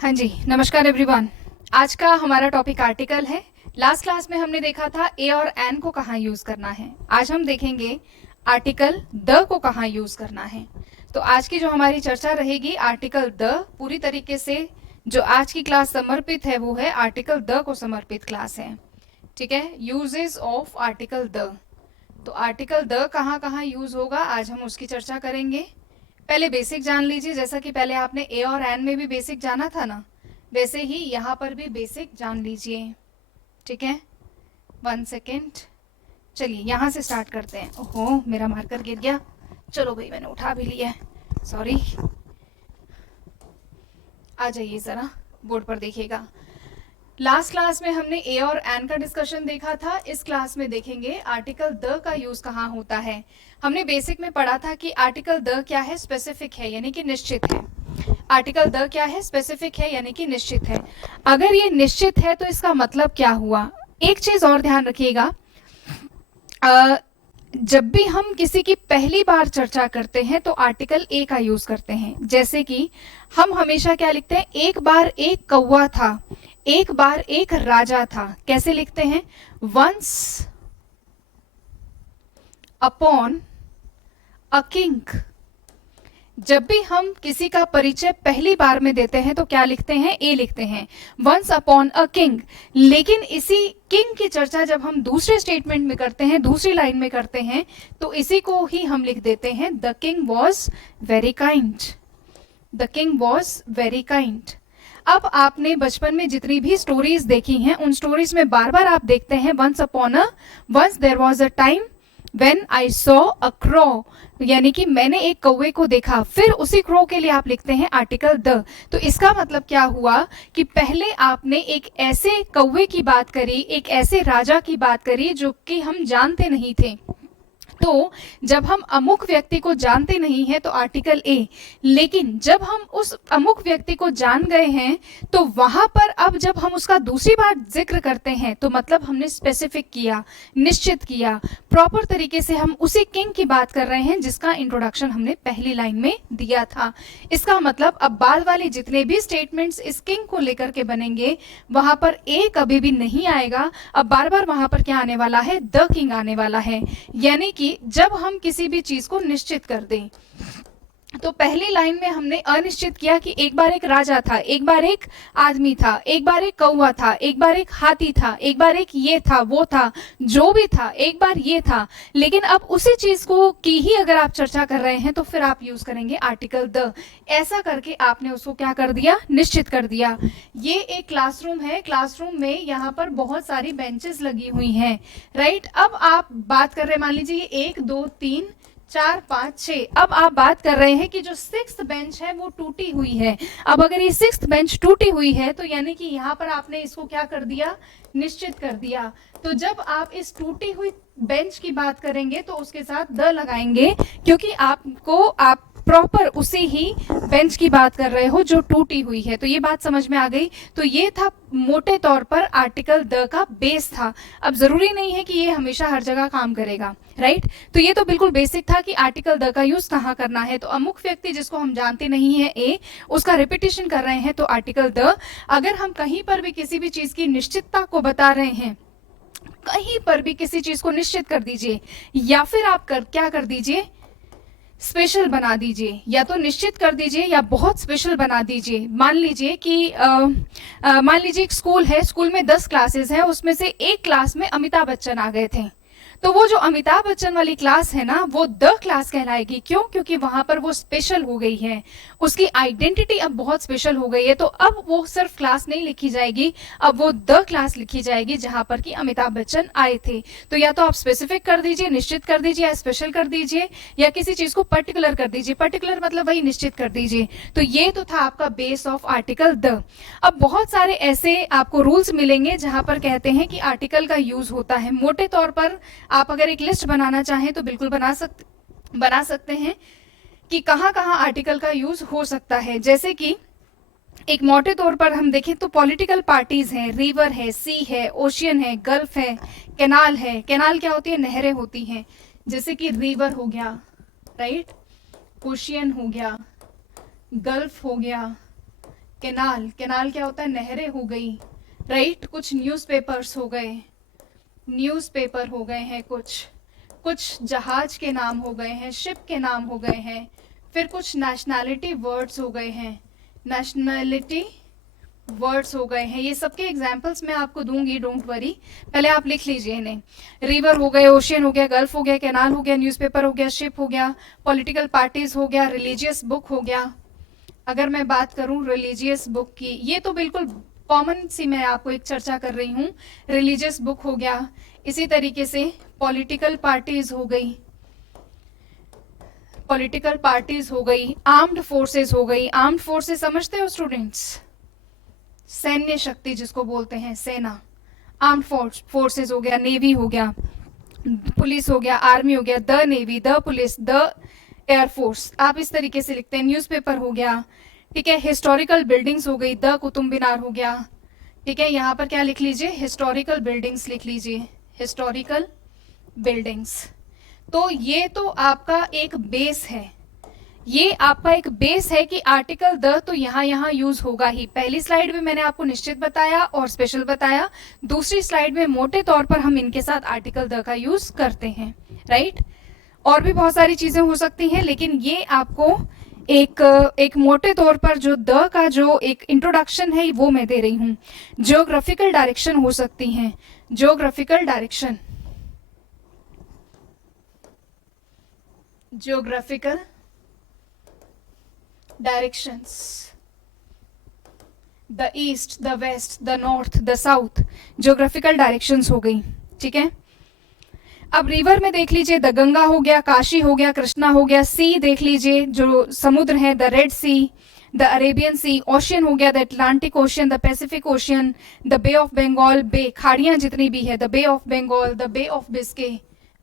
हाँ जी, नमस्कार एवरीवन। आज का हमारा टॉपिक आर्टिकल है। लास्ट क्लास में हमने देखा था ए और एन को कहाँ यूज करना है। आज हम देखेंगे आर्टिकल द को कहाँ यूज करना है। तो आज की जो हमारी चर्चा रहेगी आर्टिकल द, पूरी तरीके से जो आज की क्लास समर्पित है वो है आर्टिकल द को समर्पित क्लास है। ठीक है, यूजेस ऑफ आर्टिकल द। तो आर्टिकल द कहाँ कहाँ यूज होगा, आज हम उसकी चर्चा करेंगे। पहले बेसिक जान लीजिए, जैसा कि पहले आपने ए और एन में भी बेसिक जाना था ना, वैसे ही यहाँ पर भी बेसिक जान लीजिए। ठीक है, 1 सेकेंड। चलिए यहाँ से स्टार्ट करते हैं। ओहो, मेरा मार्कर गिर गया। चलो भाई, मैंने उठा भी लिया है, सॉरी। आ जाइए ज़रा, बोर्ड पर देखिएगा। लास्ट क्लास में हमने ए और एन का डिस्कशन देखा था। इस क्लास में देखेंगे आर्टिकल द का यूज कहाँ होता है। हमने बेसिक में पढ़ा था कि आर्टिकल द क्या है, स्पेसिफिक है यानी कि निश्चित है। आर्टिकल द क्या है, स्पेसिफिक है यानी कि निश्चित है। अगर ये निश्चित है तो इसका मतलब क्या हुआ। एक चीज और ध्यान रखिएगा, जब भी हम किसी की पहली बार चर्चा करते हैं तो आर्टिकल ए का यूज करते हैं। जैसे कि हम हमेशा क्या लिखते हैं, एक बार एक कौवा था, एक बार एक राजा था। कैसे लिखते हैं, वंस अपॉन अ किंग। जब भी हम किसी का परिचय पहली बार में देते हैं तो क्या लिखते हैं, ए लिखते हैं, वंस अपॉन अ किंग। लेकिन इसी किंग की चर्चा जब हम दूसरे स्टेटमेंट में करते हैं, दूसरी लाइन में करते हैं, तो इसी को ही हम लिख देते हैं, the king was very kind. The king was very kind. अब आपने बचपन में जितनी भी स्टोरीज देखी हैं, उन स्टोरीज में बार बार आप देखते हैं once there was a time when I saw a crow, यानी कि मैंने एक कौवे को देखा। फिर उसी क्रो के लिए आप लिखते हैं आर्टिकल द। तो इसका मतलब क्या हुआ कि पहले आपने एक ऐसे कौवे की बात करी, एक ऐसे राजा की बात करी जो कि हम जानते नहीं थे। तो जब हम अमुक व्यक्ति को जानते नहीं हैं तो आर्टिकल ए, लेकिन जब हम उस अमुक व्यक्ति को जान गए हैं तो वहां पर अब जब हम उसका दूसरी बार जिक्र करते हैं तो मतलब हमने स्पेसिफिक किया, निश्चित किया, प्रॉपर तरीके से हम उसी किंग की बात कर रहे हैं जिसका इंट्रोडक्शन हमने पहली लाइन में दिया था। इसका मतलब अब बाद वाले जितने भी स्टेटमेंट्स इस किंग को लेकर के बनेंगे वहां पर ए कभी भी नहीं आएगा। अब बार बार वहां पर क्या आने वाला है, द किंग आने वाला है। यानी कि जब हम किसी भी चीज को निश्चित कर दें, तो पहली लाइन में हमने अनिश्चित किया कि एक बार एक राजा था, एक बार एक आदमी था, एक बार एक कौवा था, एक बार एक हाथी था, एक बार एक ये था वो था, जो भी था एक बार ये था। लेकिन अब उसी चीज को की ही अगर आप चर्चा कर रहे हैं तो फिर आप यूज करेंगे आर्टिकल द। ऐसा करके आपने उसको क्या कर दिया, निश्चित कर दिया। ये एक क्लासरूम है, क्लासरूम में यहाँ पर बहुत सारी बेंचेस लगी हुई हैं, राइट। अब आप बात कर रहे हैं, मान लीजिए 1 2 3 4 5 6। अब आप बात कर रहे हैं कि जो 6th बेंच है वो टूटी हुई है। अब अगर ये 6th बेंच टूटी हुई है तो यानी कि यहाँ पर आपने इसको क्या कर दिया, निश्चित कर दिया। तो जब आप इस टूटी हुई बेंच की बात करेंगे तो उसके साथ द लगाएंगे, क्योंकि आप प्रॉपर उसी ही बेंच की बात कर रहे हो जो टूटी हुई है। तो ये बात समझ में आ गई। तो ये था मोटे तौर पर आर्टिकल द का बेस था। अब जरूरी नहीं है कि ये हमेशा हर जगह काम करेगा, राइट। तो ये तो बिल्कुल बेसिक था कि आर्टिकल द का यूज कहाँ करना है। तो अमुक व्यक्ति जिसको हम जानते नहीं है ए, उसका रिपीटेशन कर रहे हैं तो आर्टिकल द। अगर हम कहीं पर भी किसी भी चीज की निश्चितता को बता रहे हैं, कहीं पर भी किसी चीज को निश्चित कर दीजिए, या फिर आप क्या कर दीजिए, स्पेशल बना दीजिए। या तो निश्चित कर दीजिए या बहुत स्पेशल बना दीजिए। मान लीजिए कि मान लीजिए एक स्कूल है, स्कूल में 10 क्लासेस हैं, उसमें से एक क्लास में अमिताभ बच्चन आ गए थे। तो वो जो अमिताभ बच्चन वाली क्लास है ना, वो द क्लास कहलाएगी। क्यों, क्योंकि वहां पर वो स्पेशल हो गई है, उसकी आइडेंटिटी अब बहुत स्पेशल हो गई है। तो अब वो सिर्फ क्लास नहीं लिखी जाएगी, अब वो द क्लास लिखी जाएगी जहां पर कि अमिताभ बच्चन आए थे। तो या तो आप स्पेसिफिक कर दीजिए, निश्चित कर दीजिए, या स्पेशल कर दीजिए, या किसी चीज को पर्टिकुलर कर दीजिए। पर्टिकुलर मतलब वही निश्चित कर दीजिए। तो ये तो था आपका बेस ऑफ आर्टिकल द। अब बहुत सारे ऐसे आपको रूल्स मिलेंगे जहां पर कहते हैं कि आर्टिकल का यूज होता है। मोटे तौर पर आप अगर एक लिस्ट बनाना चाहें तो बिल्कुल बना सकते हैं कि कहाँ कहाँ आर्टिकल का यूज हो सकता है। जैसे कि एक मोटे तौर पर हम देखें तो पॉलिटिकल पार्टीज हैं, रिवर है, सी है, ओशियन है, गल्फ है, कैनाल है। कैनाल क्या होती है, नहरें होती हैं। जैसे कि रिवर हो गया, राइट, ओशियन हो गया, गल्फ हो गया, केनाल, केनाल क्या होता है, नहरें हो गई, राइट। कुछ न्यूज़पेपर्स हो गए, न्यूज़पेपर हो गए हैं, कुछ जहाज के नाम हो गए हैं, शिप के नाम हो गए हैं, फिर कुछ नेशनैलिटी वर्ड्स हो गए हैं, नेशनैलिटी वर्ड्स हो गए हैं। ये सबके एग्जाम्पल्स मैं आपको दूंगी, डोंट वरी, पहले आप लिख लीजिए इन्हें। रिवर हो गए, ओशियन हो गया, गल्फ हो गया, कैनाल हो गया, न्यूज़पेपर हो गया, शिप हो गया, पॉलिटिकल पार्टीज हो गया, रिलीजियस बुक हो गया। अगर मैं बात करूं रिलीजियस बुक की, ये तो बिल्कुल कॉमन सी मैं आपको एक चर्चा कर रही हूँ, रिलीजियस बुक हो गया। इसी तरीके से पॉलिटिकल पार्टीज हो गई, पॉलिटिकल पार्टीज हो गई, आर्म्ड फोर्सेस हो गई। आर्म्ड फोर्सेस समझते हो स्टूडेंट्स, सैन्य शक्ति जिसको बोलते हैं, सेना, आर्म्ड फोर्सेस हो गया, नेवी हो गया, पुलिस हो गया, आर्मी हो गया, the navy, the police, the air force, आप इस तरीके से लिखते हैं। न्यूज़पेपर हो गया, ठीक है। हिस्टोरिकल बिल्डिंग्स हो गई, द कुतुब मीनार हो गया, ठीक है। यहाँ पर क्या लिख लीजिए, हिस्टोरिकल बिल्डिंग्स लिख लीजिए, हिस्टोरिकल बिल्डिंग्स। तो ये तो आपका एक बेस है, ये आपका एक बेस है कि आर्टिकल द तो यहाँ यूज होगा ही। पहली स्लाइड में मैंने आपको निश्चित बताया और स्पेशल बताया, दूसरी स्लाइड में मोटे तौर पर हम इनके साथ आर्टिकल द का यूज करते हैं, राइट। और भी बहुत सारी चीजें हो सकती हैं, लेकिन ये आपको एक मोटे तौर पर जो द का जो एक इंट्रोडक्शन है वो मैं दे रही हूँ। जियोग्राफिकल डायरेक्शन हो सकती हैं, geographical direction, geographical directions, the east, the west, the north, the south, geographical directions हो गई, ठीक है। अब रिवर में देख लीजिए, द गंगा हो गया, काशी हो गया, कृष्णा हो गया। सी देख लीजिए, जो समुद्र है, the Red Sea, the Arabian Sea. Ocean हो गया, the Atlantic Ocean, the Pacific Ocean, the Bay of Bengal, bay, खाड़ियां जितनी भी है, the Bay of Bengal, the Bay of Biscay,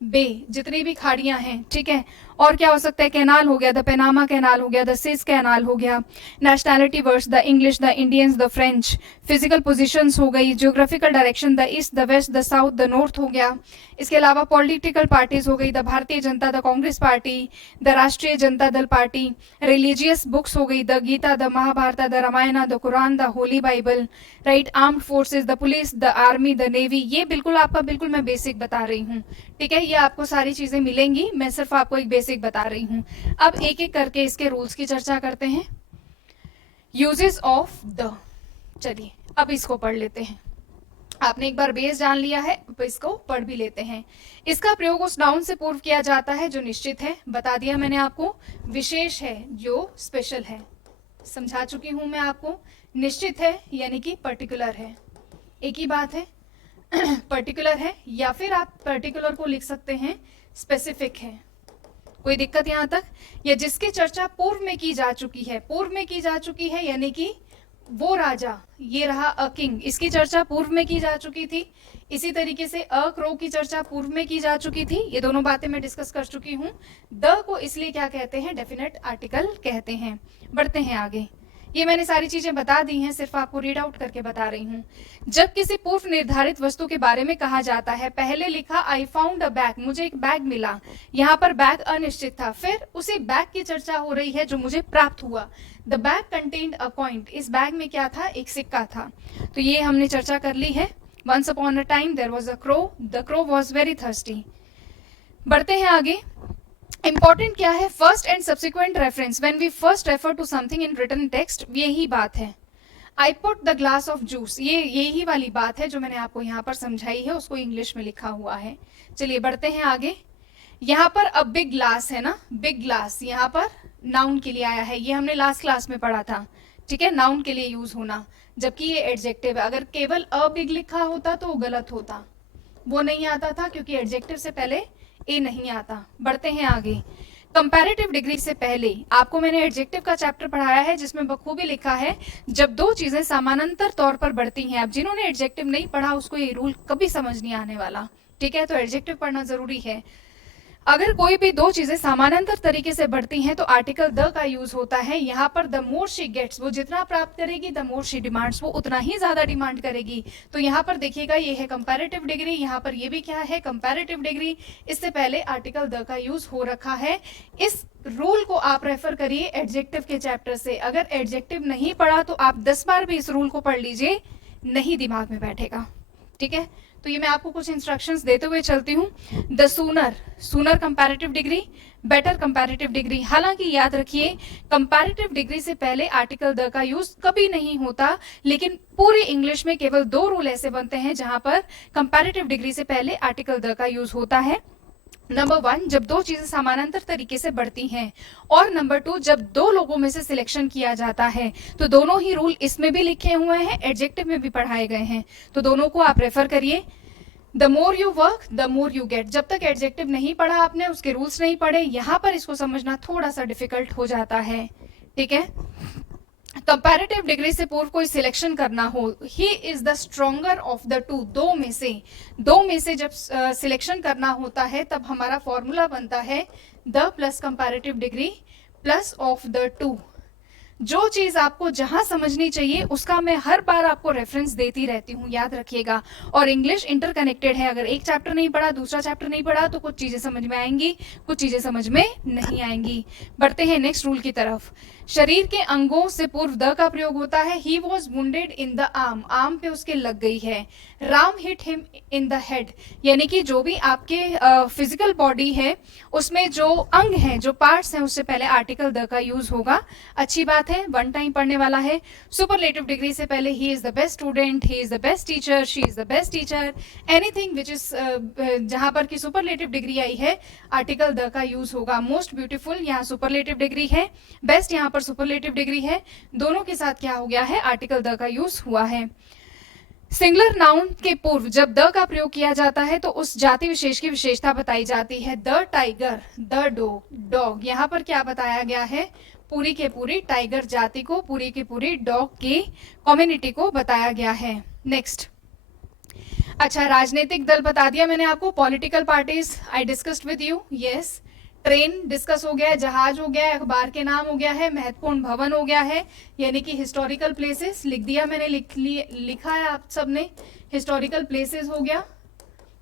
bay, जितनी भी खाड़ियां हैं, ठीक है। और क्या हो सकता है, कैनाल हो गया, द पेनामा कैनाल हो गया, द सिस कैनाल हो गया। Nationality words, the English, the Indians, the French. Physical positions हो गई, geographical direction, the east, the west, the south, the north हो गया। इसके अलावा पॉलिटिकल पार्टीज हो गई, the Bharatiya Janata, the Congress party, the राष्ट्रीय Janata Dal party. Religious books हो गई, the Gita, the Mahabharata, the Ramayana, the Quran, the holy Bible, right. Armed forces, the police, the army, the navy. ये बिल्कुल आपका बिल्कुल मैं बेसिक बता रही हूँ, ठीक है। ये आपको सारी चीजें मिलेंगी, मैं सिर्फ आपको एक बेसिक बता रही हूँ। अब एक एक करके इसके रूल्स की चर्चा करते हैं। यूजेस ऑफ द, चलिए अब इसको पढ़ लेते हैं। आपने एक बार बेस जान लिया है, अब इसको पढ़ भी लेते हैं। इसका प्रयोग उस नाउन से पूर्व किया जाता है जो निश्चित है, बता दिया मैंने आपको। विशेष है जो स्पेशल है, समझा चुकी हूं मैं आपको। निश्चित है यानी कि पर्टिकुलर है, एक ही बात है। पर्टिकुलर है, या फिर आप पर्टिकुलर को लिख सकते हैं स्पेसिफिक है, कोई दिक्कत यहां तक। या जिसकी चर्चा पूर्व में की जा चुकी है, पूर्व में की जा चुकी है यानी कि वो राजा, ये रहा अ किंग, इसकी चर्चा पूर्व में की जा चुकी थी। इसी तरीके से अ क्रो की चर्चा पूर्व में की जा चुकी थी। ये दोनों बातें मैं डिस्कस कर चुकी हूँ। द को इसलिए क्या कहते हैं, डेफिनेट आर्टिकल कहते हैं। बढ़ते हैं आगे, ये मैंने सारी चीजें बता दी हैं, सिर्फ आपको रीड आउट करके बता रही हूँ। जब किसी पूर्व निर्धारित वस्तु के बारे में कहा जाता है, पहले लिखा आई फाउंड अ बैग, मुझे एक बैग मिला, यहाँ पर बैग अनिश्चित था, फिर उसी बैग की चर्चा हो रही है जो मुझे प्राप्त हुआ। The bag contained a coin, इस बैग में क्या था, एक सिक्का था। तो ये हमने चर्चा कर ली है। Once upon a time there was a crow, the crow was very thirsty. बढ़ते हैं आगे। इंपॉर्टेंट क्या है, first and subsequent reference, when we first refer to something in written text, यही बात है। I put the glass of juice, ये यही वाली बात है जो मैंने आपको यहाँ पर समझाई है, उसको इंग्लिश में लिखा हुआ है। चलिए बढ़ते हैं आगे। यहाँ पर अब बिग ग्लास है ना, बिग ग्लास यहाँ पर नाउन के लिए आया है, ये हमने लास्ट क्लास में पढ़ा था, ठीक है। नाउन के लिए यूज होना, जबकि ये एडजेक्टिव है। अगर केवल अ बिग लिखा होता तो वो गलत होता, वो नहीं आता था क्योंकि एडजेक्टिव से पहले ए नहीं आता। बढ़ते हैं आगे। कंपैरेटिव डिग्री से पहले आपको मैंने एडजेक्टिव का चैप्टर पढ़ाया है जिसमें बखूबी लिखा है जब दो चीजें समानांतर तौर पर बढ़ती हैं। अब जिन्होंने एडजेक्टिव नहीं पढ़ा उसको ये रूल कभी समझ नहीं आने वाला, ठीक है। तो एडजेक्टिव पढ़ना जरूरी है। अगर कोई भी दो चीजें समानांतर तरीके से बढ़ती हैं तो आर्टिकल द का यूज होता है। यहाँ पर द मोर शी गेट्स, वो जितना प्राप्त करेगी, द मोर शी डिमांड्स, वो उतना ही ज्यादा डिमांड करेगी। तो यहाँ पर देखिएगा ये है कंपैरेटिव डिग्री, यहाँ पर ये भी क्या है, कंपैरेटिव डिग्री। इससे पहले आर्टिकल द का यूज हो रखा है। इस रूल को आप रेफर करिए एडजेक्टिव के चैप्टर से। अगर एडजेक्टिव नहीं पढ़ा तो आप 10 बार भी इस रूल को पढ़ लीजिए, नहीं दिमाग में बैठेगा। ठीक है, तो ये मैं आपको कुछ इंस्ट्रक्शंस देते हुए चलती हूँ। The sooner, sooner comparative degree, better comparative degree. हालांकि याद रखिए कंपैरेटिव डिग्री से पहले आर्टिकल द का यूज कभी नहीं होता, लेकिन पूरी इंग्लिश में केवल 2 रूल ऐसे बनते हैं जहां पर कंपैरेटिव डिग्री से पहले आर्टिकल द का यूज होता है। नंबर 1, जब दो चीजें समानांतर तरीके से बढ़ती हैं, और नंबर 2, जब 2 लोगों में से सिलेक्शन किया जाता है। तो दोनों ही रूल इसमें भी लिखे हुए हैं, एडजेक्टिव में भी पढ़ाए गए हैं, तो दोनों को आप रेफर करिए। The more you work the more you get, जब तक एडजेक्टिव नहीं पढ़ा आपने, उसके रूल्स नहीं पढ़े, यहाँ पर इसको समझना थोड़ा सा डिफिकल्ट हो जाता है। ठीक है, कंपैरेटिव डिग्री से पूर्व कोई सिलेक्शन करना हो, he is the stronger of the two, दो में से जब सिलेक्शन करना होता है तब हमारा फॉर्मूला बनता है the plus comparative degree plus of the two. जो चीज आपको जहां समझनी चाहिए उसका मैं हर बार आपको रेफरेंस देती रहती हूँ, याद रखिएगा। और इंग्लिश इंटरकनेक्टेड है, अगर एक चैप्टर नहीं पढ़ा, दूसरा चैप्टर नहीं पढ़ा, तो कुछ चीजें समझ में आएंगी, कुछ चीजें समझ में नहीं आएंगी। बढ़ते हैं नेक्स्ट रूल की तरफ। शरीर के अंगों से पूर्व द का प्रयोग होता है। He was wounded in the arm, arm पे उसके लग गई है। Ram hit him in the head, यानी कि जो भी आपके फिजिकल बॉडी है उसमें जो अंग हैं, जो पार्ट्स हैं, उससे पहले आर्टिकल द का यूज होगा। अच्छी बात है, 1 टाइम पढ़ने वाला है। सुपरलेटिव डिग्री से पहले he is the best student, he is the best teacher, she is the best teacher, anything which is, जहां पर की सुपरलेटिव डिग्री आई है आर्टिकल द का यूज होगा। मोस्ट ब्यूटीफुल यहाँ सुपरलेटिव डिग्री है, बेस्ट यहाँ पर सुपरलेटिव डिग्री है, दोनों के साथ क्या हो गया है, आर्टिकल द का यूज हुआ है। सिंगुलर नाउन के पूर्व जब द का प्रयोग किया जाता है तो उस जाति विशेष की विशेषता बताई जाती है। द टाइगर, द डॉग, यहाँ पर क्या बताया गया है, पूरी के पूरी टाइगर जाति को, पूरी की पूरी डॉग की कम्युनिटी को बताया गया है। नेक्स्ट, अच्छा, राजनीतिक दल बता दिया मैंने आपको। Political parties I discussed with you, yes. Train discuss हो गया है, जहाज हो गया है, अखबार के नाम हो गया है, महत्वपूर्ण भवन हो गया है, यानी कि हिस्टोरिकल प्लेसेस लिख दिया मैंने, लिखा है आप सबने, हिस्टोरिकल प्लेसेस हो गया,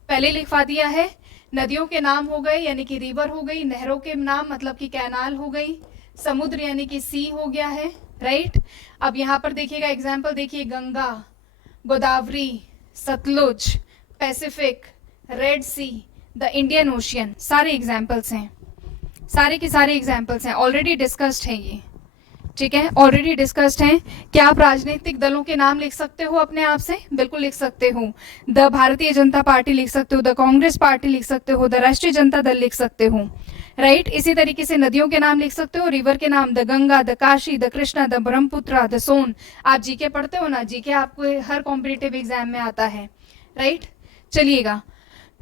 पहले लिखवा दिया है। नदियों के नाम हो गए, यानी कि रिवर हो गई। नहरों के नाम मतलब कि कैनाल हो गई। समुद्र यानी कि सी हो गया है, राइट। अब यहाँ पर देखिएगा एग्जाम्पल, देखिए Ganga, Godavari, Sutlej, Pacific, Red Sea, the Indian Ocean, सारे एग्जाम्पल्स हैं, सारे के सारे एग्जाम्पल्स हैं, ऑलरेडी डिस्कस्ड हैं ये। ठीक है, ऑलरेडी डिस्कस्ड हैं। क्या आप राजनीतिक दलों के नाम लिख सकते हो अपने आप से? बिल्कुल लिख सकते हो। द भारतीय जनता पार्टी लिख सकते हो, द कांग्रेस पार्टी लिख सकते हो, द राष्ट्रीय जनता दल लिख सकते हो, राइट। इसी तरीके से नदियों के नाम लिख सकते हो, रिवर के नाम, the Ganga, the Kashi, the Krishna, the Brahmaputra, the Son. आप जीके पढ़ते हो ना, जीके आपको हर कॉम्पिटिटिव एग्जाम में आता है, राइट। चलिएगा,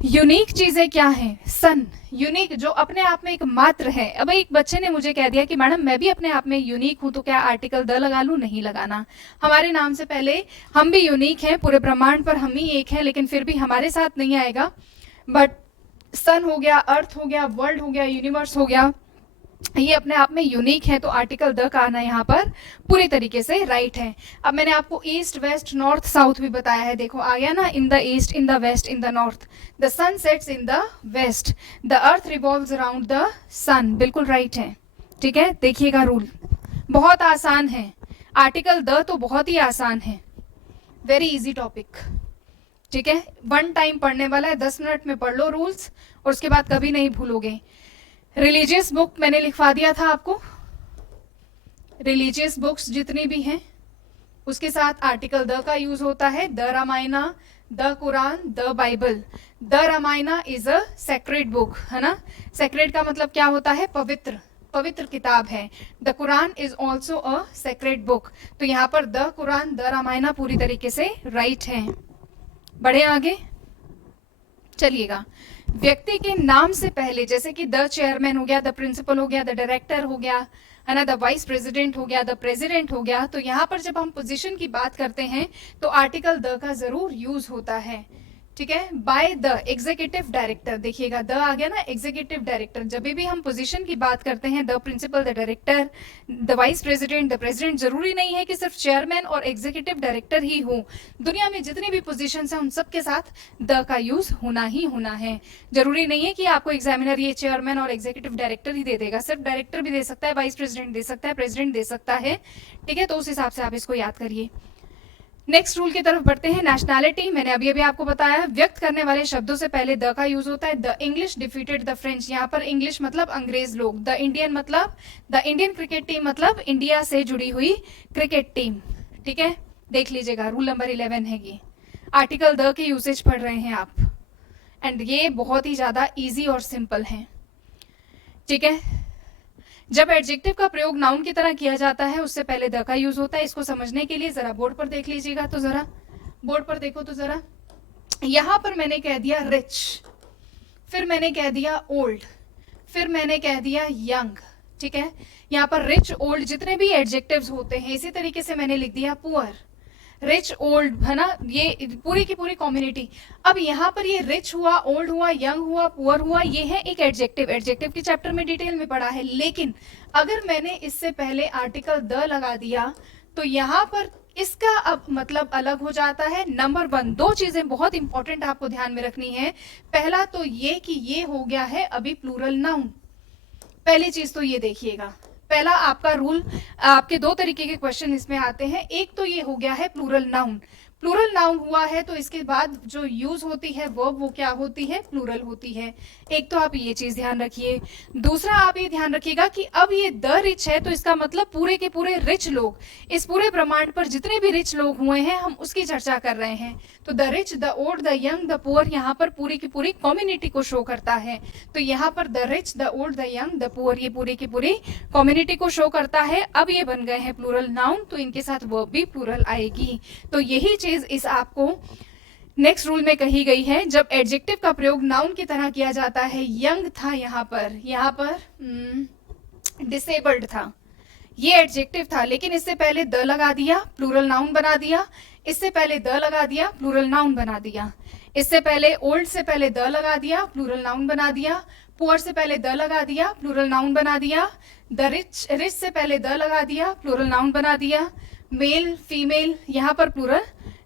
यूनिक चीजें क्या हैं? सन, यूनिक जो अपने आप में एक मात्र है। अब एक बच्चे ने मुझे कह दिया कि मैडम मैं भी अपने आप में यूनिक हूं, तो क्या आर्टिकल द लगा लूं? नहीं लगाना। हमारे नाम से पहले हम भी यूनिक हैं, पूरे ब्रह्मांड पर हम ही एक हैं, लेकिन फिर भी हमारे साथ नहीं आएगा। बट सन हो गया, अर्थ हो गया, वर्ल्ड हो गया, यूनिवर्स हो गया, ये अपने आप में यूनिक है, तो आर्टिकल द का आना यहाँ पर पूरी तरीके से राइट है। अब मैंने आपको ईस्ट, वेस्ट, नॉर्थ, साउथ भी बताया है, देखो आ गया ना, in the east, in the west, in the north, the sun sets in the west, the earth revolves around the sun, बिल्कुल राइट है। ठीक है, देखिएगा रूल बहुत आसान है, आर्टिकल द तो बहुत ही आसान है, वेरी इजी टॉपिक। ठीक है, 1 टाइम पढ़ने वाला है, 10 मिनट में पढ़ लो रूल्स, और उसके बाद कभी नहीं भूलोगे। रिलीजियस बुक मैंने लिखवा दिया था आपको, रिलीजियस बुक्स जितनी भी हैं उसके साथ आर्टिकल द का यूज होता है। The Ramayana, the Quran, the Bible. The Ramayana is a sacred book, है ना। सेक्रेड का मतलब क्या होता है? पवित्र, पवित्र किताब है। The Quran is also a sacred book, तो यहाँ पर द कुरान, द रामायणा पूरी तरीके से राइट है। बढ़े आगे, चलिएगा। व्यक्ति के नाम से पहले, जैसे कि द चेयरमैन हो गया, द प्रिंसिपल हो गया, द डायरेक्टर हो गया, है ना, द वाइस प्रेसिडेंट हो गया, द प्रेसिडेंट हो गया, तो यहाँ पर जब हम पोजीशन की बात करते हैं तो आर्टिकल द का जरूर यूज होता है। ठीक है, बाय द एग्जीक्यूटिव डायरेक्टर, देखिएगा द आ गया ना, एग्जीक्यूटिव डायरेक्टर। जब भी हम पोजीशन की बात करते हैं, the principal, the director, the vice president, the president, जरूरी नहीं है कि सिर्फ चेयरमैन और एग्जीक्यूटिव डायरेक्टर ही हो, दुनिया में जितनी भी पोजीशंस हैं उन सब के साथ द का यूज होना ही होना है। जरूरी नहीं है कि आपको एग्जामिनर ये चेयरमैन और एग्जीक्यूटिव डायरेक्टर ही दे देगा, सिर्फ डायरेक्टर भी दे सकता है, वाइस प्रेसिडेंट दे सकता है, प्रेसिडेंट दे सकता है। ठीक है, तो उस हिसाब से आप इसको याद करिए। नेक्स्ट रूल की तरफ बढ़ते हैं। नेशनैलिटी, मैंने अभी अभी आपको बताया, व्यक्त करने वाले शब्दों से पहले द का यूज होता है। The English defeated the French, यहाँ पर इंग्लिश मतलब अंग्रेज लोग, द इंडियन मतलब द इंडियन क्रिकेट टीम मतलब इंडिया से जुड़ी हुई क्रिकेट टीम। ठीक है, देख लीजिएगा, रूल नंबर 11 है ये। आर्टिकल द के यूसेज पढ़ रहे हैं आप, एंड ये बहुत ही ज्यादा इजी और सिंपल है। ठीक है, जब एडजेक्टिव का प्रयोग नाउन की तरह किया जाता है उससे पहले द का यूज होता है। इसको समझने के लिए जरा बोर्ड पर देख लीजिएगा, तो जरा बोर्ड पर देखो तो जरा, यहां पर मैंने कह दिया रिच, फिर मैंने कह दिया ओल्ड, फिर मैंने कह दिया यंग। ठीक है, यहाँ पर रिच ओल्ड जितने भी एडजेक्टिव्स होते हैं, इसी तरीके से मैंने लिख दिया पुअर, रिच ओल्ड, है ना, ये पूरी की पूरी कम्युनिटी। अब यहाँ पर ये रिच हुआ, ओल्ड हुआ, यंग हुआ, पुअर हुआ, ये है एक एडजेक्टिव। एडजेक्टिव की चैप्टर में डिटेल में पढ़ा है, लेकिन अगर मैंने इससे पहले आर्टिकल द लगा दिया तो यहाँ पर इसका अब मतलब अलग हो जाता है। नंबर 1, 2 चीजें बहुत इंपॉर्टेंट आपको ध्यान में रखनी है। पहला तो ये कि ये हो गया है अभी प्लूरल नाउन, पहली चीज तो ये देखिएगा। पहला आपका रूल, आपके 2 तरीके के क्वेश्चन इसमें आते हैं। एक तो ये हो गया है प्लूरल नाउन, प्लूरल नाउन हुआ है तो इसके बाद जो यूज होती है वर्ब वो क्या होती है, प्लूरल होती है। एक तो आप ये चीज ध्यान रखिए। दूसरा आप ये ध्यान रखिएगा कि अब ये द रिच है तो इसका मतलब पूरे के पूरे रिच लोग, इस पूरे ब्रह्मांड पर जितने भी रिच लोग हुए हैं हम उसकी चर्चा कर रहे हैं। तो the rich, the old, the young, the poor यहाँ पर पूरी की पूरी कम्युनिटी को शो करता है। तो यहाँ पर the rich, the old, the young, the poor, ये पूरी की पूरी कम्युनिटी को शो करता है। अब ये बन गए हैं प्लूरल नाउन, तो इनके साथ वर्ब भी प्लूरल आएगी। तो यही चीज इस आपको नेक्स्ट रूल में कही गई है। जब एडजेक्टिव का प्रयोग नाउन की तरह किया जाता है, यंग था यहाँ पर डिसेबल्ड था, ये एडजेक्टिव था, लेकिन इससे पहले द लगा दिया, प्लूरल नाउन बना दिया। इससे पहले द लगा दिया, प्लूरल नाउन बना दिया। इससे पहले ओल्ड से पहले द लगा दिया, प्लूरल नाउन बना दिया। पुअर से पहले द लगा दिया, प्लूरल नाउन बना दिया। द रिच, रिच से पहले द लगा दिया, प्लूरल नाउन बना दिया। मेल, फीमेल, यहाँ पर प्लूरल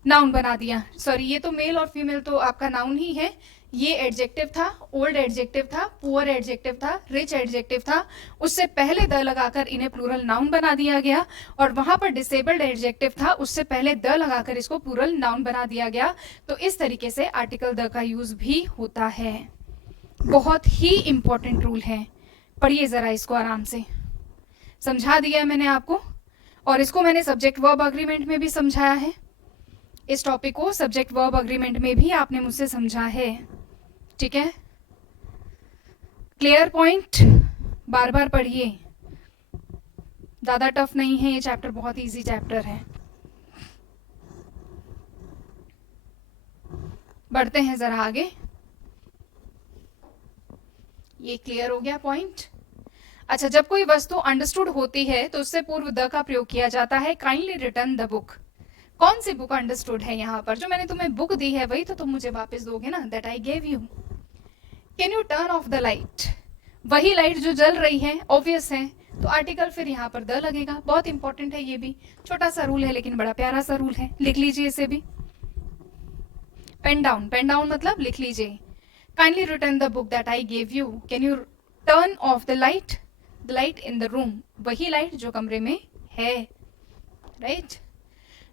नाउन बना दिया। सॉरी, ये तो मेल और फीमेल तो आपका नाउन ही है। ये एडजेक्टिव था, ओल्ड एडजेक्टिव था, पुअर एडजेक्टिव था, रिच एडजेक्टिव था, उससे पहले द लगाकर इन्हें प्लूरल नाउन बना दिया गया। और वहां पर डिसेबल्ड एडजेक्टिव था, उससे पहले द लगाकर इसको प्लूरल नाउन बना दिया गया। तो इस तरीके से आर्टिकल द का यूज भी होता है। बहुत ही इंपॉर्टेंट रूल है, पढ़िए जरा इसको आराम से। समझा दिया है मैंने आपको, और इसको मैंने सब्जेक्ट वर्ब अग्रीमेंट में भी समझाया है। इस टॉपिक को सब्जेक्ट वर्ब अग्रीमेंट में भी आपने मुझसे समझा है। ठीक है, क्लियर पॉइंट, बार बार पढ़िए, ज्यादा टफ नहीं है ये चैप्टर, बहुत इजी चैप्टर है। बढ़ते हैं जरा आगे। ये क्लियर हो गया पॉइंट। अच्छा, जब कोई वस्तु अंडरस्टूड होती है तो उससे पूर्व द का प्रयोग किया जाता है। Kindly return the book. कौन सी बुक अंडरस्टूड है यहाँ पर? जो मैंने तुम्हें बुक दी है वही तो तुम मुझे वापस दोगे ना, that I gave you. Can U turn off the light? वही लाइट जो जल रही है, ऑब्वियस है, तो आर्टिकल फिर यहाँ पर द लगेगा। बहुत इंपॉर्टेंट है, ये भी छोटा सा रूल है लेकिन बड़ा प्यारा सा रूल है, लिख लीजिए इसे भी। पेन डाउन, पेन डाउन मतलब लिख लीजिए। Kindly return the book that I gave you. Can U turn off the light in the room? वही लाइट जो कमरे में है, राइट।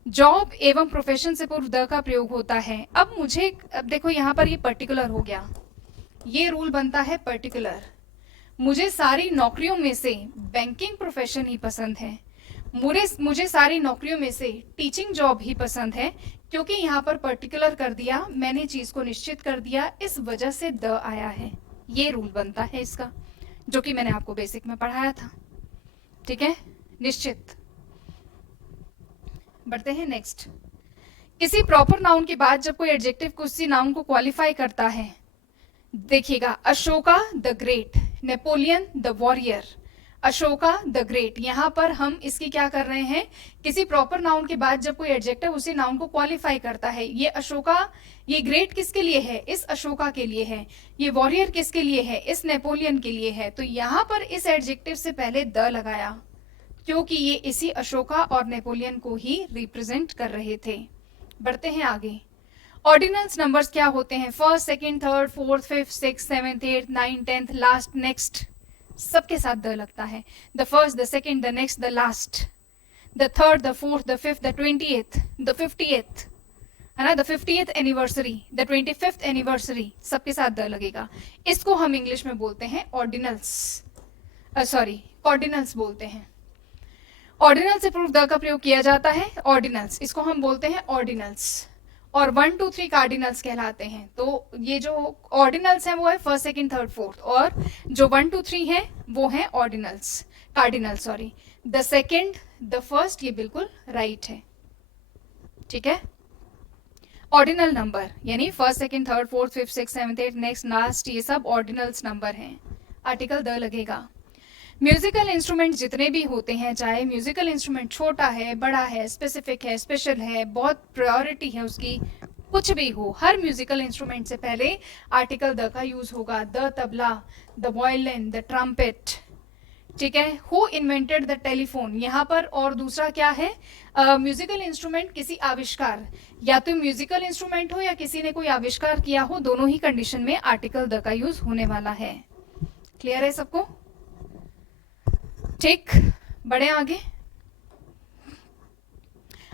जॉब एवं प्रोफेशन से पूर्व द का प्रयोग होता है। अब देखो यहाँ पर ये पर्टिकुलर हो गया, ये रूल बनता है पर्टिकुलर। मुझे सारी नौकरियों में से बैंकिंग प्रोफेशन ही पसंद है, मुझे सारी नौकरियों में से टीचिंग जॉब ही पसंद है, क्योंकि यहाँ पर पर्टिकुलर कर दिया, मैंने चीज को निश्चित कर दिया, इस वजह से द आया है। ये रूल बनता है इसका, जो कि मैंने आपको बेसिक में पढ़ाया था। ठीक है, निश्चित। बढ़ते हैं नेक्स्ट। किसी प्रॉपर नाउन के बाद जब कोई एडजेक्टिव किसी नाउन को क्वालिफाई करता है, देखिएगा, Ashoka the great, Napoleon the warrior, Ashoka the great, यहाँ पर हम इसकी क्या कर रहे हैं, किसी प्रॉपर नाउन के बाद जब कोई एडजेक्टिव उसी नाउन को क्वालिफाई करता है। ये अशोका, ये ग्रेट किसके लिए है, इस अशोका के लिए है। ये वॉरियर किसके लिए है, इस नेपोलियन के लिए है। तो यहाँ पर इस एडजेक्टिव से पहले द लगाया, क्योंकि ये इसी अशोका और नेपोलियन को ही रिप्रेजेंट कर रहे थे। बढ़ते हैं आगे। ऑर्डिनल्स नंबर्स क्या होते हैं, first, second, third, fourth, fifth, six, seventh, eighth, nine, tenth, last, next, सबके साथ द लगता है। The first, the second, the next, the last, the third, the fourth, the fifth, the 20th, the 50th, है ना, the 50th anniversary, the 25th anniversary, सबके साथ the लगेगा। इसको हम इंग्लिश में बोलते हैं ऑर्डिनल्स, सॉरी कॉर्डिनल्स बोलते हैं। ऑर्डिनल से प्रूफ द का प्रयोग किया जाता है, ऑर्डिनल्स, इसको हम बोलते हैं ऑर्डिनल्स। और 1, 2, 3 कार्डिनल्स कहलाते हैं। तो ये जो ऑर्डिनल्स हैं वो है फर्स्ट, सेकंड, थर्ड, फोर्थ, और जो 1, 2, 3 है वो है ordinals, cardinal sorry. The second, the first, ये बिल्कुल राइट है, ठीक है। ऑर्डिनल नंबर यानी first, second, third, fourth, fifth, six, seventh, eight, next, last, ये सब ऑर्डिनल्स नंबर हैं। आर्टिकल द लगेगा। म्यूजिकल इंस्ट्रूमेंट जितने भी होते हैं, चाहे म्यूजिकल इंस्ट्रूमेंट छोटा है, बड़ा है, स्पेसिफिक है, स्पेशल है, बहुत प्रायोरिटी है उसकी, कुछ भी हो, हर म्यूजिकल इंस्ट्रूमेंट से पहले आर्टिकल द का यूज होगा। The tabla, the violin, the trumpet, ठीक है। हु इन्वेंटेड द टेलीफोन, यहाँ पर और दूसरा क्या है, म्यूजिकल इंस्ट्रूमेंट किसी आविष्कार, या तो म्यूजिकल इंस्ट्रूमेंट हो या किसी ने कोई आविष्कार किया हो, दोनों ही कंडीशन में आर्टिकल द का यूज होने वाला है। क्लियर है सबको, ठीक। बढ़े आगे।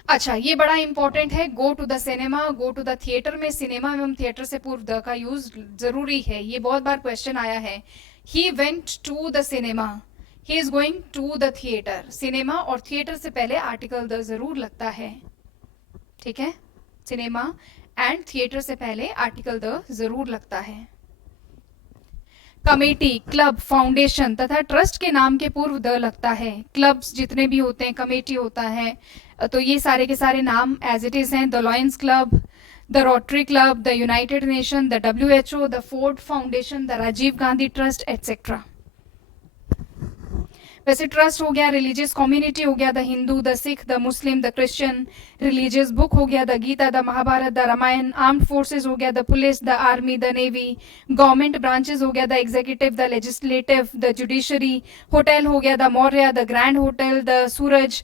अच्छा, ये बड़ा इंपॉर्टेंट है, go to the cinema, go to the theatre में सिनेमा एवं थिएटर से पूर्व द का यूज जरूरी है। ये बहुत बार क्वेश्चन आया है। He went to the cinema, he is going to the theatre. Cinema और थिएटर से पहले आर्टिकल द जरूर लगता है, ठीक है। सिनेमा एंड थिएटर से पहले आर्टिकल द जरूर लगता है। कमेटी, क्लब, फाउंडेशन तथा ट्रस्ट के नाम के पूर्व द लगता है। क्लब्स जितने भी होते हैं, कमेटी होता है, तो ये सारे के सारे नाम एज इट इज हैं। The Lions Club, the Rotary Club, the United Nation, the WHO, the Ford Foundation, the Rajiv Gandhi trust, etcetera. वैसे ट्रस्ट हो गया, रिलीजियस कम्युनिटी हो गया, the Hindu, the Sikh, the Muslim, the Christian, religious book हो गया, the Gita, the Mahabharata, the Ramayana, armed forces हो गया, the police, the army, the navy, government branches हो गया, the executive, the legislative, the judiciary, hotel हो गया, the Maurya, the grand hotel, the Suraj,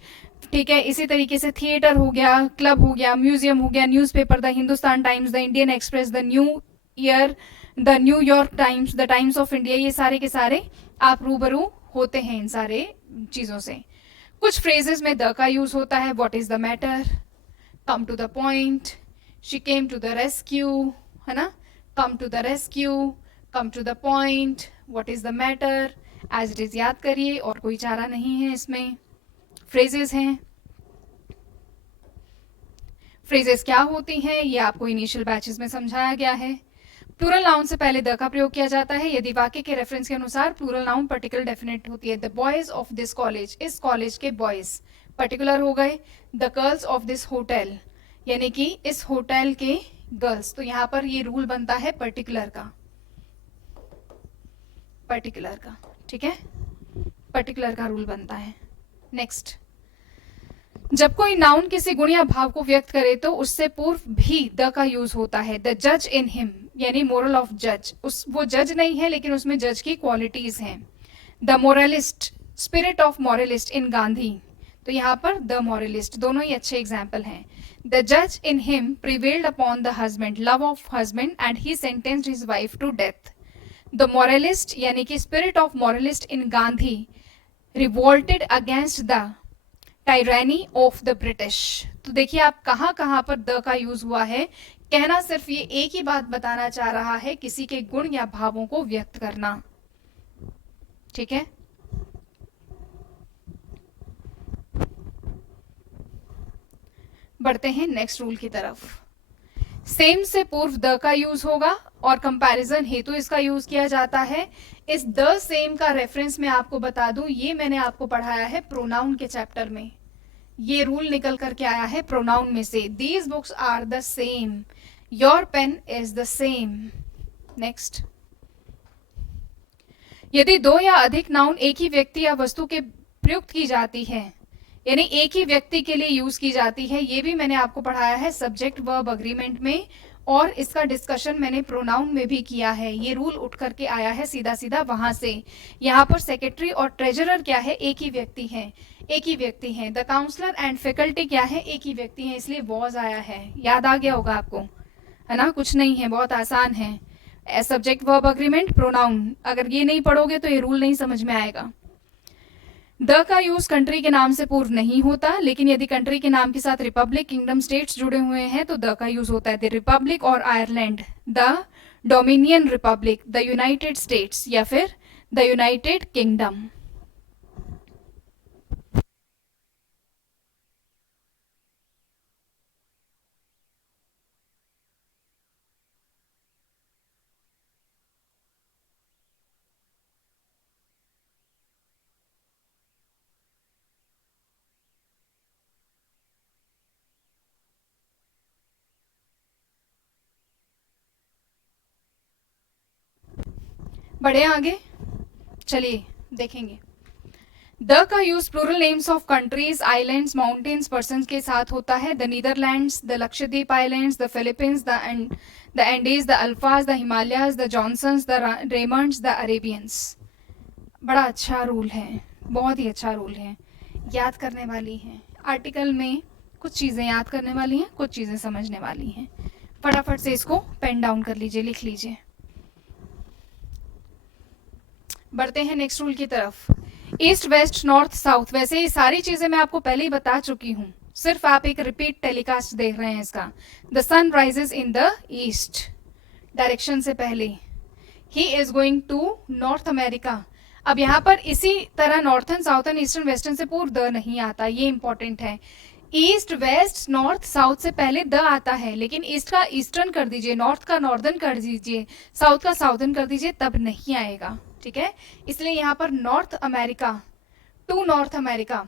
ठीक है। इसी तरीके से थिएटर हो गया, क्लब हो गया, म्यूजियम हो गया, newspaper, the Hindustan times, the Indian express, the New York times, the times of India, ये सारे के सारे आप रूबरू होते हैं इन सारे चीजों से। कुछ फ्रेजेस में द का यूज होता है, what is the matter, come to the point, she came to the rescue, है ना, come to the rescue, come to the point, what is the matter, as it is याद करिए, और कोई चारा नहीं है इसमें। फ्रेजेस हैं, फ्रेजेस क्या होती हैं ये आपको इनिशियल बैचेस में समझाया गया है। प्लूरल नाउन से पहले द का प्रयोग किया जाता है यदि वाक्य के रेफरेंस के अनुसार प्लूरल नाउन पर्टिकुलर डेफिनेट होती है। The boys of this college, इस कॉलेज के बॉयज पर्टिकुलर हो गए। The girls of this hotel, यानी कि इस होटल के गर्ल्स। तो यहाँ पर ये रूल बनता है पर्टिकुलर का, पर्टिकुलर का, ठीक है, पर्टिकुलर का रूल बनता है। नेक्स्ट, जब कोई नाउन किसी गुण या भाव को व्यक्त करे तो उससे पूर्व भी द का यूज होता है। द जज इन हिम, यानी मोरल ऑफ जज, वो जज नहीं है लेकिन उसमें जज की क्वालिटीज हैं। The मोरलिस्ट, spirit of moralist in Gandhi, तो यहाँ पर द मोरलिस्ट, दोनों ही अच्छे एग्जाम्पल हैं। द जज in him prevailed upon the husband, love of husband, and he sentenced his wife to death. The moralist यानी कि spirit of moralist in Gandhi revolted against the tyranny of the British. तो देखिए आप कहाँ कहाँ पर द का यूज हुआ है। कहना सिर्फ ये एक ही बात बताना चाह रहा है, किसी के गुण या भावों को व्यक्त करना, ठीक है। बढ़ते हैं नेक्स्ट रूल की तरफ। सेम से पूर्व द का यूज होगा और कंपैरिजन हेतु इसका यूज किया जाता है। इस द सेम का रेफरेंस मैं आपको बता दूं, ये मैंने आपको पढ़ाया है प्रोनाउन के चैप्टर में। ये रूल निकल करके आया है प्रोनाउन में से। These books are the same, your pen is the same. Next, यदि दो या अधिक नाउन एक ही व्यक्ति या वस्तु के प्रयुक्त की जाती है, यानी एक ही व्यक्ति के लिए यूज की जाती है, ये भी मैंने आपको पढ़ाया है सब्जेक्ट वर्ब अग्रीमेंट में, और इसका डिस्कशन मैंने प्रोनाउन में भी किया है। ये रूल उठ करके आया है सीधा सीधा वहां से। यहाँ पर सेक्रेटरी और ट्रेजरर क्या है, एक ही व्यक्ति है, एक ही व्यक्ति है। द काउंसलर एंड फैकल्टी क्या है, एक ही व्यक्ति है, इसलिए वॉज आया है। याद आ गया होगा आपको, है ना? कुछ नहीं है, बहुत आसान है। सब्जेक्ट वर्ब अग्रीमेंट प्रोनाउन, अगर ये नहीं पढ़ोगे तो ये रूल नहीं समझ में आएगा। द का यूज कंट्री के नाम से पूर्व नहीं होता, लेकिन यदि कंट्री के नाम के साथ रिपब्लिक, किंगडम, स्टेट्स जुड़े हुए हैं तो द का यूज होता है। द रिपब्लिक और Ireland, the dominion Republic, the United states या फिर द यूनाइटेड किंगडम। बढ़े आगे, चलिए देखेंगे। द का use plural names of countries, islands, mountains, person के साथ होता है। The Netherlands, the Lakshadweep islands, the Philippines, the Andes, the Alps, the Himalayas, the Johnsons, the Raymonds, the Arabians. बड़ा अच्छा रूल है, बहुत ही अच्छा रूल है, याद करने वाली है। आर्टिकल में कुछ चीज़ें याद करने वाली हैं, कुछ चीज़ें समझने वाली हैं। फटाफट से इसको पेन डाउन कर लीजिए, लिख लीजिए। बढ़ते हैं नेक्स्ट रूल की तरफ। ईस्ट, वेस्ट, नॉर्थ, साउथ, वैसे ये सारी चीजें मैं आपको पहले ही बता चुकी हूँ, सिर्फ आप एक रिपीट टेलीकास्ट देख रहे हैं इसका। The sun rises in the east, direction से पहले। He is going to North America. अब यहाँ पर इसी तरह नॉर्थन, साउथन, ईस्टर्न, वेस्टर्न से पूर्व द नहीं आता, ये इंपॉर्टेंट है। ईस्ट, वेस्ट, नॉर्थ, साउथ से पहले द आता है, लेकिन ईस्ट का ईस्टर्न कर दीजिए, नॉर्थ का नॉर्दर्न कर दीजिए, साउथ का साउथर्न कर दीजिए, तब नहीं आएगा, ठीक है? इसलिए यहाँ पर North America, to North America.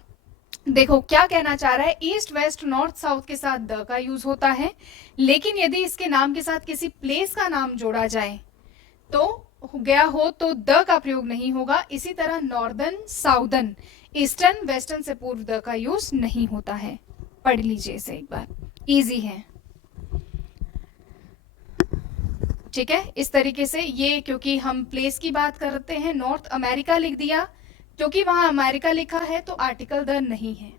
देखो क्या कहना चाह रहा है, ईस्ट, वेस्ट, नॉर्थ, साउथ के साथ द का यूज होता है, लेकिन यदि इसके नाम के साथ किसी प्लेस का नाम जोड़ा जाए तो गया हो तो द का प्रयोग नहीं होगा। इसी तरह नॉर्दर्न, साउदर्न, ईस्टर्न, वेस्टर्न से पूर्व द का यूज नहीं होता है। पढ़ लीजिए इसे एक बार, इजी है, ठीक है? इस तरीके से ये, क्योंकि हम प्लेस की बात करते हैं, नॉर्थ अमेरिका लिख दिया, क्योंकि वहां अमेरिका लिखा है तो आर्टिकल द नहीं है।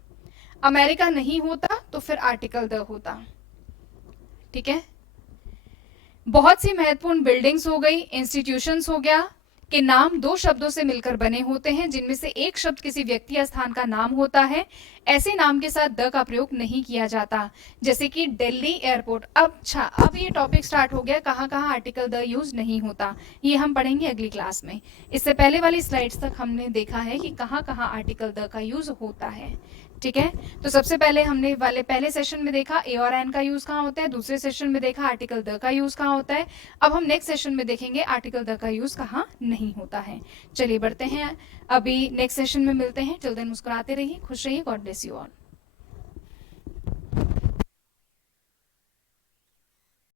अमेरिका नहीं होता तो फिर आर्टिकल द होता, ठीक है? बहुत सी महत्वपूर्ण बिल्डिंग्स हो गई, इंस्टीट्यूशंस हो गया, के नाम दो शब्दों से मिलकर बने होते हैं, जिनमें से एक शब्द किसी व्यक्ति या स्थान का नाम होता है। ऐसे नाम के साथ द का प्रयोग नहीं किया जाता, जैसे कि दिल्ली एयरपोर्ट। अब ये टॉपिक स्टार्ट हो गया, कहाँ कहाँ आर्टिकल द यूज नहीं होता, ये हम पढ़ेंगे अगली क्लास में। इससे पहले वाली स्लाइड्स तक हमने देखा है कि कहाँ कहाँ आर्टिकल द का यूज होता है, ठीक है? तो सबसे पहले हमने पहले सेशन में देखा ए और एन का यूज कहाँ होता है, दूसरे सेशन में देखा आर्टिकल द का यूज कहाँ होता है। अब हम नेक्स्ट सेशन में देखेंगे आर्टिकल द का यूज कहाँ नहीं होता है। चलिए बढ़ते हैं, अभी नेक्स्ट सेशन में मिलते हैं। टिल देन मुस्कुराते रहिए, खुश रहिए, गॉड ब्लेस यू ऑल।